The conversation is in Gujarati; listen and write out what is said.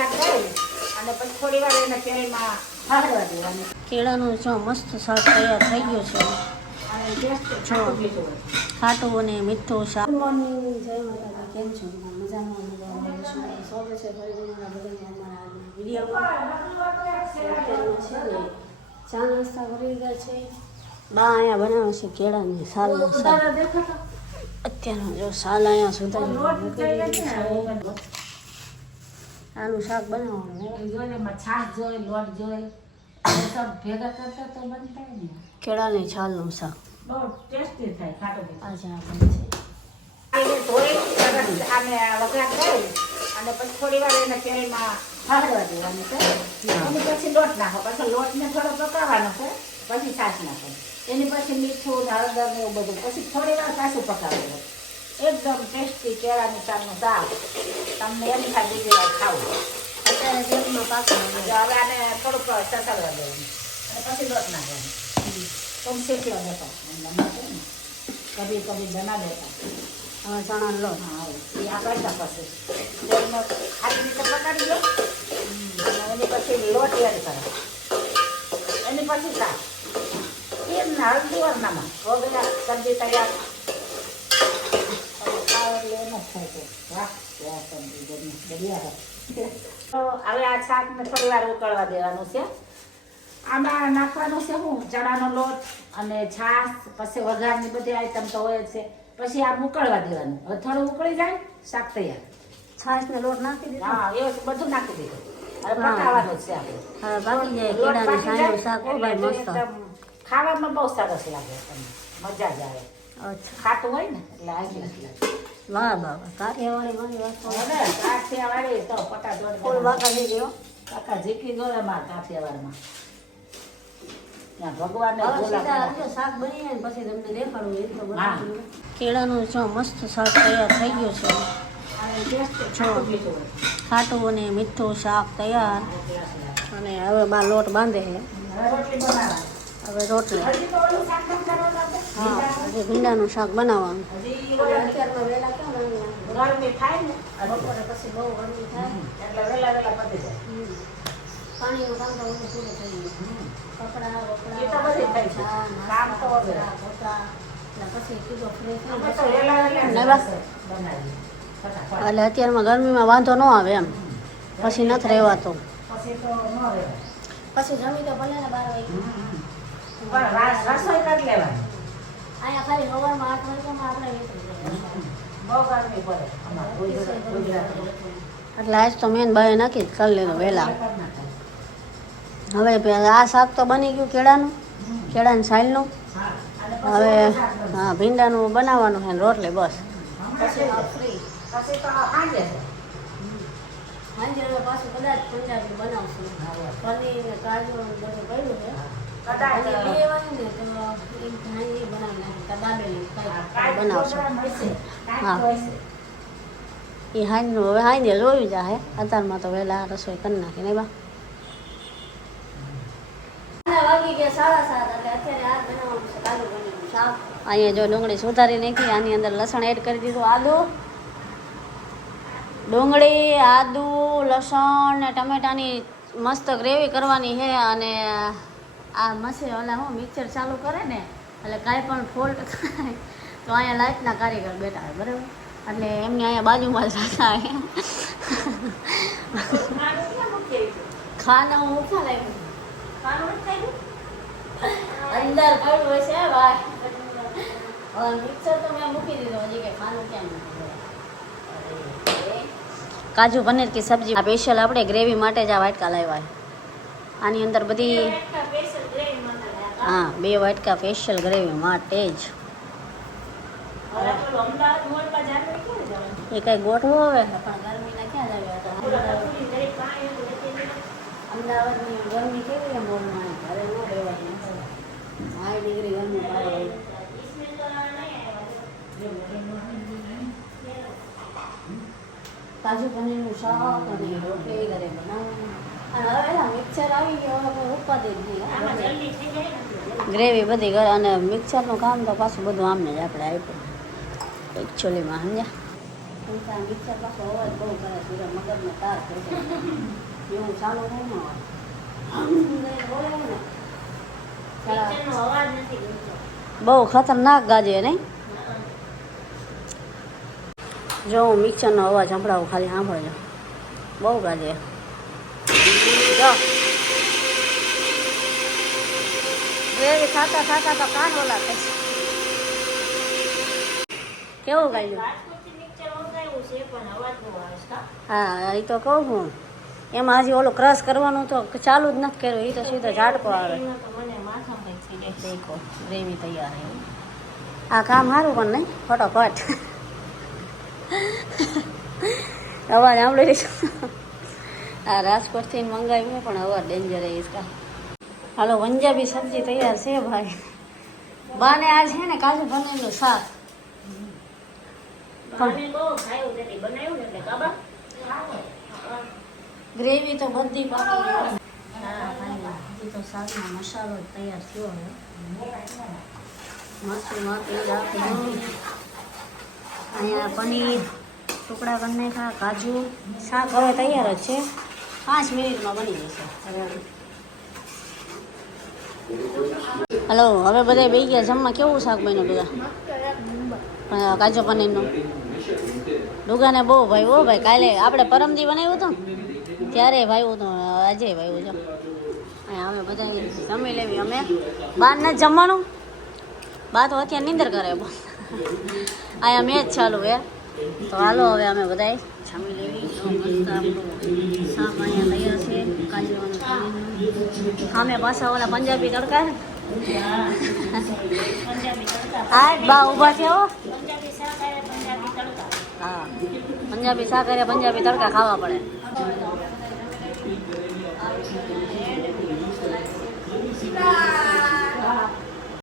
વઘાર કરી અને પછી થોડી વાર એને તેલમાં હળવા દેવાનું. કેળાનું જો મસ્ત શાક તૈયાર થઈ ગયું છે. અને ટેસ્ટ ખાટું મીઠું હોય. ખાટું અને મીઠું શાક. ગુડ મોર્નિંગ, જય માતાજી. કેમ છો? મજામાં સ્વાગત છે ફરી તમારા બધાનું અમારા આજના વિડીયોમાં. અત્યારમાં છે ને ચા નાસ્તા કરી ગયા છે. બા અહીંયા બનાવે છે કેળાની સાલનું શાક. અત્યારનું જો સાલ અહીંયા સુધારી આનું શાક બનાવવાનું જોઈએ એમાં છાશ જોઈએ, લોટ જોઈએ, સબ ભેગા કરતા તો બનતા ને. કેળાની છાલનું શાક બહુ ટેસ્ટી થાય ખાટું મીઠું. આજે આપણે છે. આને ધોઈ સરસ આને વઘાર કરી અને પછી થોડી વાર એને તેલમાં હળવા દેવાનું છે. એની પછી લોટ નાખો, પછી લોટને થોડો પકાવવાનો છે, પછી છાશ નાખો, એની પછી મીઠું ને હળદર ને એવું બધું, પછી થોડી વાર પાછું પકાવવાનું. એકદમ ટેસ્ટી કેળાની શાકનું શાક. તમને એમ થાય બીજી વાર ખાવું. અત્યારે તેલમાં પાકું હવે આને થોડુંક ચસલવા દેવાનું અને પછી લોટ નાખવાનું. तुम सीख लो बेटा, कभी कभी बना देता. હવે ચણાનો લોટ हाँ ये आप ऐसा पसे तेल में खाली नीचे पकाड़ी लो અને એની પછી લોટ એડ કરો, એની પછી શાક એ હળદી और नमक हो गया, सब्जी तैयार. खाओ એટલે એમ જ થાય છે. વાહ क्या सब्जी बनी बढ़िया है. તો હવે આ શાકને થોડી વાર ઉકળવા દેવાનું છે. આમાં નાખવાનું છે હું ચણાનો લોટ અને છાશ, પછી વઘારની બધી આઈટમ તો હોય જ છે. પછી આ ઉકળવા દેવાનું. હવે થોડું ઉકળી જાય શાક તૈયાર. છાશને લોટ નાખી દીધો. હા એ બધું નાખી દીધું. હવે પકાવવાનું છે આપણે. હવે બાકી જાય કેળાની છાલનું શાક. ઓ ભાઈ મસ્ત. ખાવામાં બહુ સરસ લાગે, તમને મજા જ આવે. અચ્છા, ખાટું હોય ને એટલે આવી લાગે. વાહ બાબા, કાઠિયાવાડી મારી વાત તો કાઠિયાવાડી તો પટાટ ફૂલ બાકા થઈ ગયો. કાકા જીકી ગયો મારા કાઠિયાવાડમાં. ત્યાં ભગવાનને હવે બોલા સીધા જો શાક બની જાય ને પછી તમને દેખાડું એ તો બતાવું. કેળાનું જો મસ્ત શાક તૈયાર થઈ ગયું છે. અને ટેસ્ટ ખાટું મીઠું હોય. ખાટું અને મીઠું શાક તૈયાર. અને હવે બા લોટ બાંધે છે. હવે રોટલી બનાવવાની. હવે રોટલી. હજી તો ઓલું શાક નથી કરવાનું આપણે. હા, હજી ભીંડાનું શાક બનાવવાનું. હજી અત્યારમાં વહેલા કેમ ગરમી થાય ને બપોરે પછી બહુ ગરમી થાય એટલે વેલા પતી જાય. પાણીનું કામ તો બધું પૂરું થઈ ગયું. કપડાં એ તો બધું થઈ છે. કામ તો હવે. પછી કીધો ફ્રેશ અમે તો વેલા ને બસ. બનાવીએ ફટાફટ. એટલે અત્યારમાં ગરમીમાં વાંધો ન આવે એમ, પછી નથી રહેવાતો. પછી તો ન રહેવાય. પછી જમી તો ભલે ને 12 વાગે. પણ રસોઈ કરી લેવાની. અહીંયા ખાલી સવારમાં 8 વાગ્યામાં આપણે નીકળી જઈએ. બહુ ગરમી પડે અમારે ગુજરાતમાં. એટલે આજ તો મેન બાએ નાખી જ કરી લીધું વહેલા. હવે આ શાક તો બની ગયું કેળાનું, કેળાની સાલનું. હવે હા ભીંડાનું બનાવવાનું છે ને રોટલી બસ. પછી તો સાંજે સાંજે હવે પાછું કદાચ પંજાબી બનાવશું. પનીર ને કાજુ ને બધું કર્યું છે. કદાચ અને લેવાની ને તો એક ભાઈ બનાવી નાખી દાબેલી બનાવશું. હા. એ હાંજનું હવે હાંજે જોયું જાય. અત્યારમાં તો વહેલા રસોઈ કરી નાખી ને બા. વાગી ગયા 7:30 એટલે અત્યારે આ બનાવવાનું છે કાજુ પનીરનું શાક. અહીંયા જો ડુંગળી સુધારી નાખી, આની અંદર લસણ એડ કરી દીધું, આદુ, ડુંગળી, આદુ, લસણ ને ટમેટાની મસ્ત ગ્રેવી કરવાની છે. અને આ ઓલા હું મિક્સર ચાલુ કરે ને એટલે કાંઈ પણ ફોલ્ટ થાય તો અહીંયા લાઇટના કારીગર બેઠા હોય બરાબર, એટલે એમની અહીંયા બાજુમાં જ હતા. ખાના હું ઉઠા લાગ્યું અંદર પડ્યું હોય છે ભાઈ. હવે મિક્સર તો મેં મૂકી દીધો, હજી કે ખાનું કેમ મૂકી. કાજુ પનીર કી સબ્જી સ્પેશિયલ આપણે ગ્રેવી માટે જ આ વાટકા લાવ્યા. આની અંદર બધી હા 2 વાટકા સ્પેશિયલ ગ્રેવી માટે જ. એ કઈ ગોઠવો હવે પણ ગરમીના ક્યાં લાવ્યા હતા. અમદાવાદની ગરમી કેવી છે મોલમાં, ઘરે ન રહેવાય. 5 ડિગ્રી ગરમી પાડે. કાજુ પનીરનું શાક અને રોટલી ઘરે બનાવવાનું. અને હવે મિક્સર આવી ગયો, હવે ઉપાધિ જ નહીં. ગ્રેવી બધી ઘરે અને મિક્સરનું કામ તો પાછું બધું આમને જ આપણે આપ્યું એકચ્યુઅલીમાં સમજ્યા. સંસાર મિક્સર પાછો અવાજ બહુ કરે છે મગજનો તાર થઈ જાય એવું ચાલુ થાય ને બોલે ને પિક્ચરનો અવાજ નથી ગમતો. બહુ ખતરનાક ગાજે નહીં જો હું મિક્સરનો અવાજ સંભળાવું ખાલી સાંભળજો બહુ ગાજે જો ગ્રેવી ખાતા ખાતા તો કાન ઓલા થાય કેવું ગાયું રાજકોટથી પિક્ચર મંગાવ્યું છે પણ અવાજ બહુ આવે છે કા? હા એ તો કહું હું એમાં હજી ઓલું ક્રશ કરવાનું તો ચાલુ જ નથી કર્યું એ તો સીધો ઝાટકો આવે એમાં તો મને માથામાં કંઈક થઈ જાય. દેખો ગ્રેવી તૈયાર હે આ કામ સારું પણ નહીં ફટોફટ અવાજ સાંભળી લઈશું આ રાજકોટથી મંગાવ્યું પણ અવાજ ડેન્જર એ इसका હાલો પંજાબી સબ્જી તૈયાર છે ભાઈ બાને આજ છે ને કાજુ પનીરનું શાક બાને બહુ ખાયું તેથી બનાવ્યું ને એટલે કાબા ગ્રેવી તો બધી પાકી ગઈ. હા ભાઈ હજી તો શાકનો મસાલો તૈયાર થયો હવે મસ્તીમાં તેલ રાખી દઉં અહીંયા પનીર ટુકડા કરી નાખ્યા કાજુ શાક હવે તૈયાર જ છે 5 મિનિટમાં બની જશે હલો હવે બધા બેસી ગયા જમવા કેવું શાક બન્યું બધા કાજુ પનીરનું ડુગાને બહુ ભાઈ ઓ ભાઈ કાલે આપણે પરમદી બનાવ્યું હતું ને ત્યારે ભાઈ તો આજે ભાઈ જો અહીંયા અમે બધા જમી લેવી અમે બહાર ને જમવાનું બા તો અત્યારે નીંદર કરે અહીંયા મેચ ચાલુ હે તો હાલો હવે અમે બધા જમી લેવી મસ્ત આપણું શાક અહીંયા તૈયાર છે કાજુવાનું સામે પાછા ઓલા પંજાબી તડકા ને પંજાબી તડકા. આ બા ઊભા છે હો પંજાબી શાક આવે પંજાબી તડકા. હા પંજાબી શાક અને પંજાબી તડકા ખાવા પડે